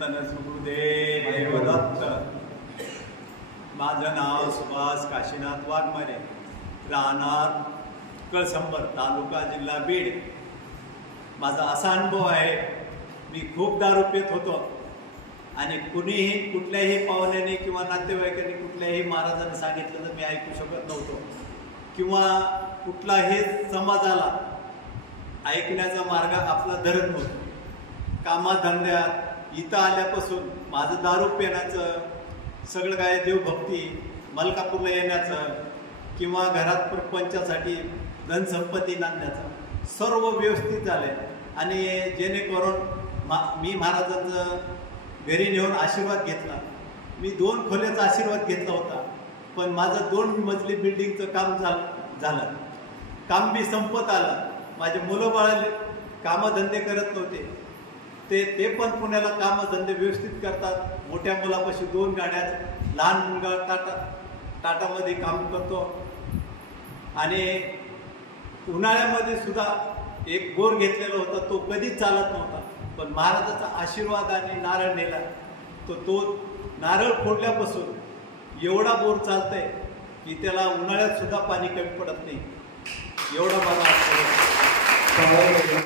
चिंतन सुखदेव देवदत्त। माझं नाव सुभाष काशीनाथ वाघमारे, राहणार कळसंबर, तालुका जिल्हा बीड। माझा असा अनुभव आहे, मी खूप दारू पित होतो आणि कुणीही कुठल्याही पाहुण्याने किंवा नातेवाईकांनी कुठल्याही महाराजांनी सांगितलं तर मी ऐकू शकत नव्हतो किंवा कुठलाही समाजाला ऐकण्याचा मार्ग आपला धरत नव्हतो। कामाधंद्यात इथं आल्यापासून माझं दारू पिण्याचं सगळं काय, देवभक्ती, मलकापूरला येण्याचं किंवा घरात प्रपंचासाठी धनसंपत्ती नांदण्याचं सर्व व्यवस्थित झालं आहे। आणि जेणेकरून मी महाराजांचं घरी नेऊन आशीर्वाद घेतला। मी 2 खोल्याचा आशीर्वाद घेतला होता, पण माझं 2 मजली बिल्डिंगचं काम झालं। काम बी संपत आलं। माझे मुलं बाळ कामधंदे करत नव्हते, ते पण पुण्याला कामधंदे व्यवस्थित करतात। मोठ्या मुलापाशी 2 गाड्या, लहान मुलगा टाटामध्ये काम करतो। आणि उन्हाळ्यामध्ये सुद्धा एक बोर घेतलेला होता, तो कधीच चालत नव्हता, पण महाराजाचा आशीर्वाद आणि नारळ नेला तो नारळ फोडल्यापासून एवढा बोर चालतंय की त्याला उन्हाळ्यात सुद्धा पाणी कमी पडत नाही, एवढा बघा।